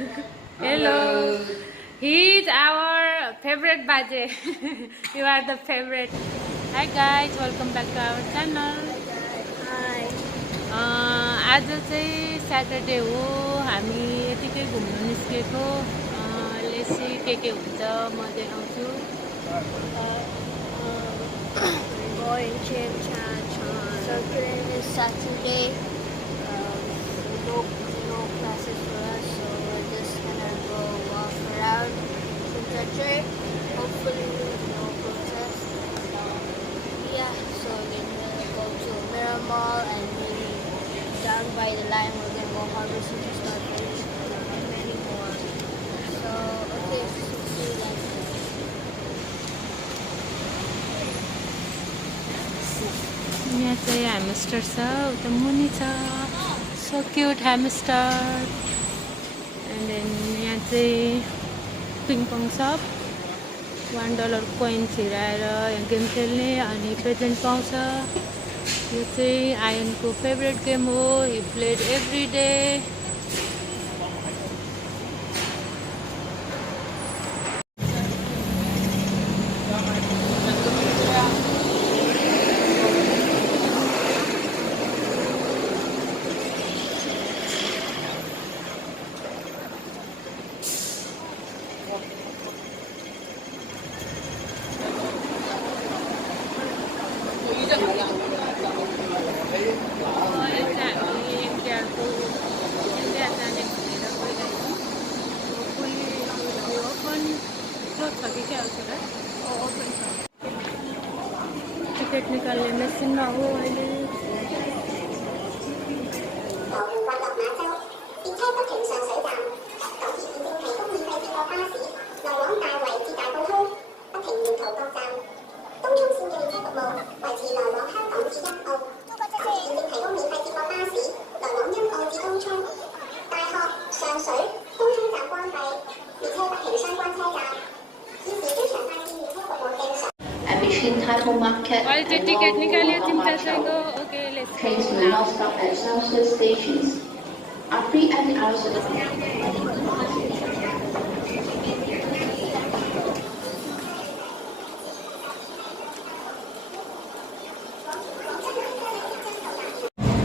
Hello. He is our favorite Baje. You are the favorite. Hi guys, welcome back to our channel. Hi. आज चाहिँ Saturday हो, हामी यतिकै घुम्नु निस्केको। लेसी के हुन्छ म देखाउँछु। We're going to Chinatown. So today is Saturday. No classes for us, so we're just gonna go walk around the church. Hopefully no protest. Yeah, so we're gonna go to Miramar and maybe down by the line we're gonna go Harbor City Starfish and many more. So okay, see you guys. यहाँ चाहिँ ह्यामस्टर छ, उता मुनि छ, सो cute ह्यामस्टर। And then यहाँ चाहिँ पिङपङ सप, $1 coin छिराएर यहाँ गेम खेल्ने अनि प्रेजेन्ट पाउँछ। यो चाहिँ आयनको फेभरेट गेम हो, हि प्लेड एभ्री डे। टिकट निकाल्ने मेसिनमा हो अहिले। And between Title Market अहिले चाहिँ and टिकट निकाल्यो North तिनवटाको। Market. Okay let's Trains will not stop at Southwest stations. Are free and hours of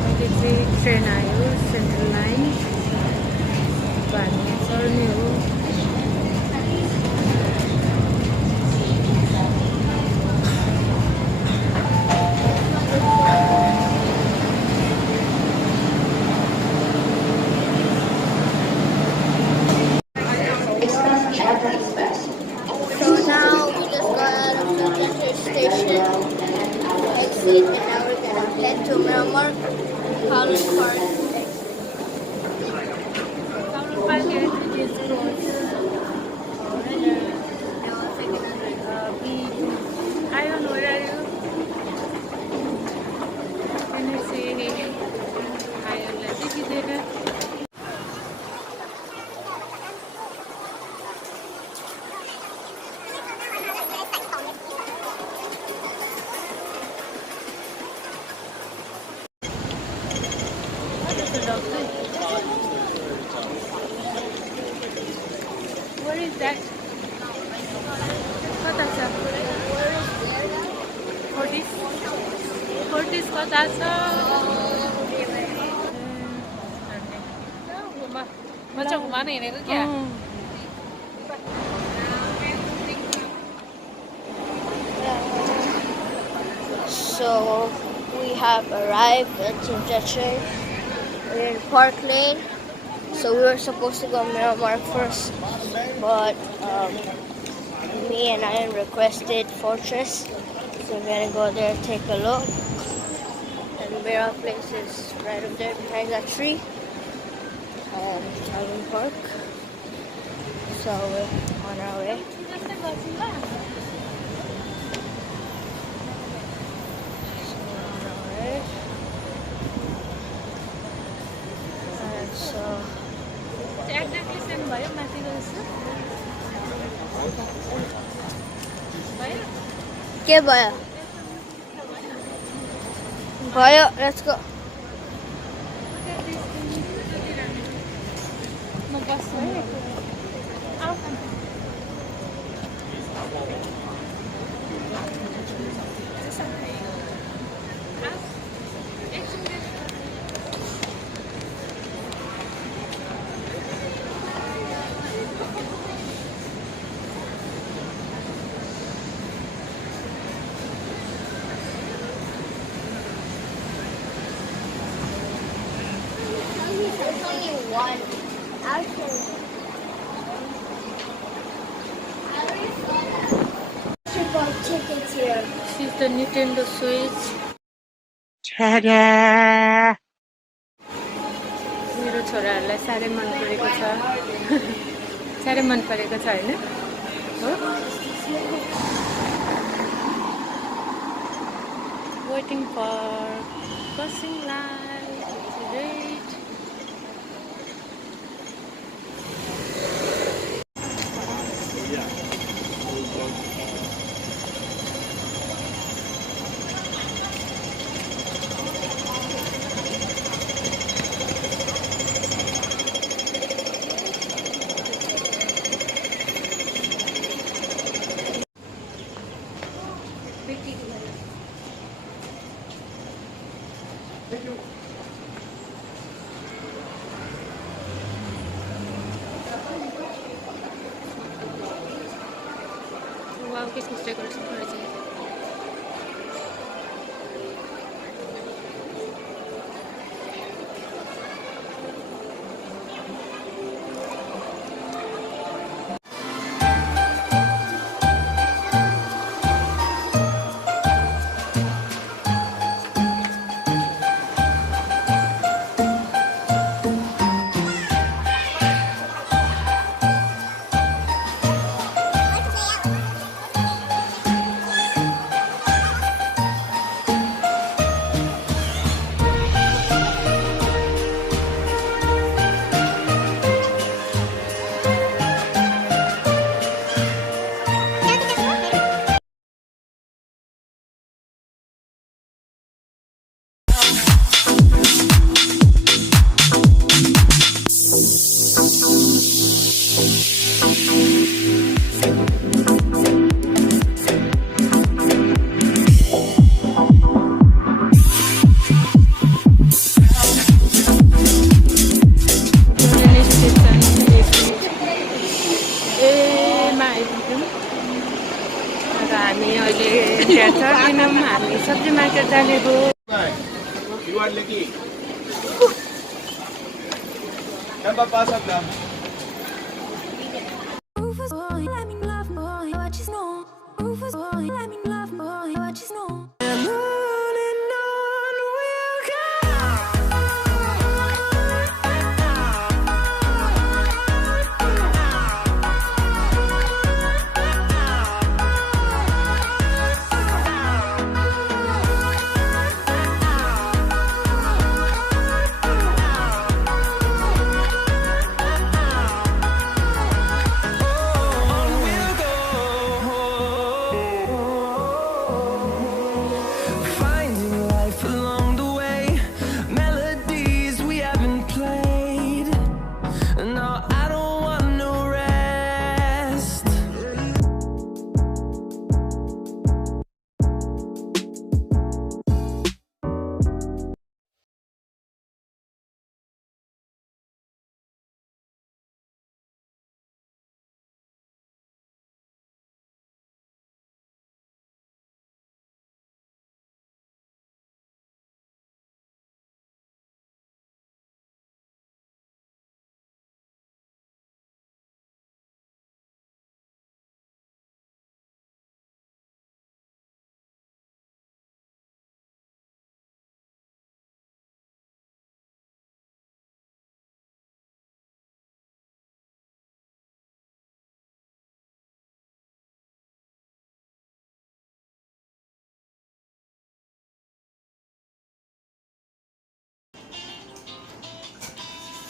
अहिले चाहिँ ट्रेन आयो, सेन्ट्रल लाइन। अब हामी चढ्ने हो। Express Java Express. So now we just got out of the Chester station exit, and now we're gonna head to Miramar College Park. Tower Park entry is closed. Ion, where are you? Can you see Ion? Let's see there. Where is that? कता छ? Fortis कता छ? मजा घुमान हिँडेको क्या So we have arrived at Chester. We're in Park Lane. So we were supposed to go Miramar first, but me and Ian requested Fortress. So we're gonna go there, take a look. And Mira Place is right up there behind that tree. Calvin Park. So we're on our way. So Exactly same भयो माथिको जस्तो भयो के भयो? भयो, let's go. म बस्छु There's only one. Triple tickets here. This is the Nintendo Switch. मेरो छोराहरूलाई साह्रै मन परेको छ साह्रै मन परेको छ हैन हो waiting for crossing line. It's great. Wow, Christmas decorations are amazing. हामी सब्जी मार्केट जाने हो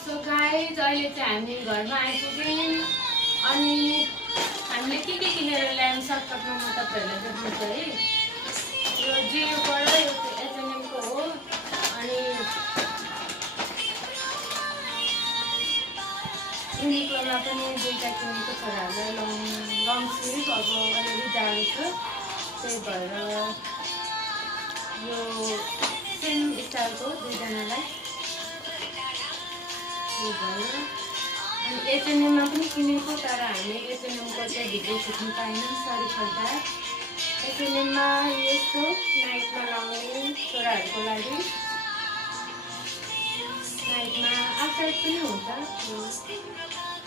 So guys, अहिले चाहिँ हामी घरमा आइपुग्यौँ अनि हामीले के किनेर ल्यायौँ सर्टकटमा म तपाईहरुलाई देखाउँछु है। यो जियोबाट यो H&M को हो अनि युनिक्लोमा पनि दुईवटा किनेको छोराहरूलाई लङ स्लिभ अब अलिअलि जाडो छ त्यही भएर यो सेम स्टाइलको दुईजनालाई यो भयो। अनि एचएनएममा पनि किनेको तर हामी एचएनएमको चाहिँ भिडियो खिच्नु पाएनौँ, सरी फर द्याट। एचएनएममा यस्तो नाइटमा लाउने छोराहरूको लागि नाइटमा आफर पनि हुन्छ,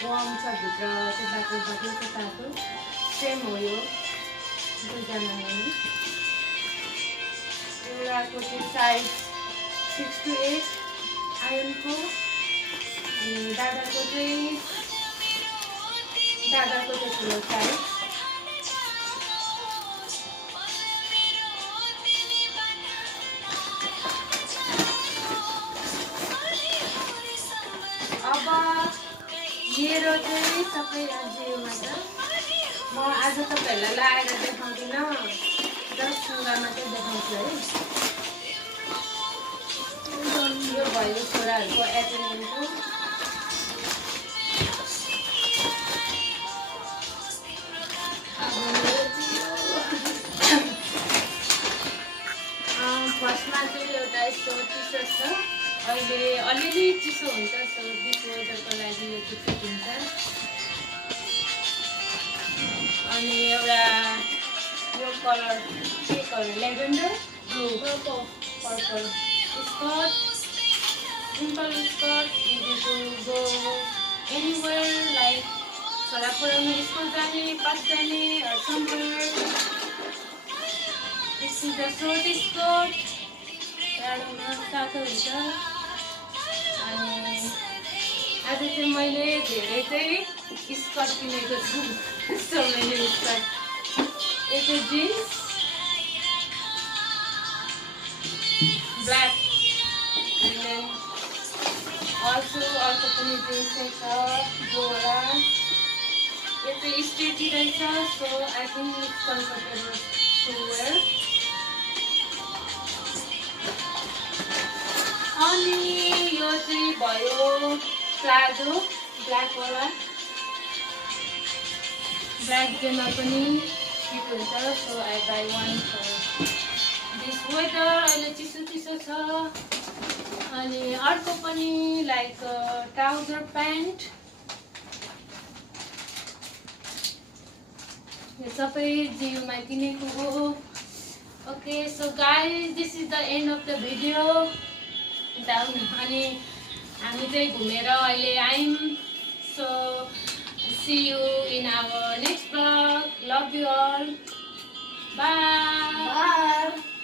वार्म छ भित्र त्यो बाटो तातो सेम हो यो दुईजनालाई। एउटाको चाहिँ साइज 6 to 8 आयरनको, अनि दादाको चाहिँ ठुलो साइज। अब मेरो चाहिँ सबै जियोमा छ। म आज तपाईँहरूलाई लगाएर देखाउँदिनँ, जस्ट सुगामा चाहिँ देखाउँछु है। यो भयो छोराहरूको एचएनएमको। फर्स्टमा चाहिँ एउटा यस्तो टी-सर्ट छ, अहिले अलिअलि चिसो हुन्छ सो दिस वेदरको लागि यो चाहिँ फिट हुन्छ। अनि एउटा यो कलर के colour lavender blue purple skirt, simple skirt, easy to go anywhere like छोरा पुऱ्याउनु स्कुल जाने, पास जाने somewhere. This is the shirt skirt, जाडोमा तातो हुन्छ। अनि आज चाहिँ मैले धेरै चाहिँ स्कर्ट किनेको छु, सो मैले स्कर्ट एक jeans black and then also अर्को पनि जिन्स छ गोरा। यो चाहिँ स्ट्रेची रहेछ, so I think it's comfortable to wear. अनि यो चाहिँ भयो प्लाजो ब्ल्याकवाला, ब्ल्याक जेमा पनि फिट हुन्छ, so I buy one for this weather. अहिले चिसो छ। अनि अर्को पनि लाइक ट्राउजर प्यान्ट, यो सबै जियोमा किनेको हो। Okay so guys, this is the end of the video. अनि हामी चाहिँ घुमेर अहिले आयौँ, so see you in our next vlog. Love you Al, by.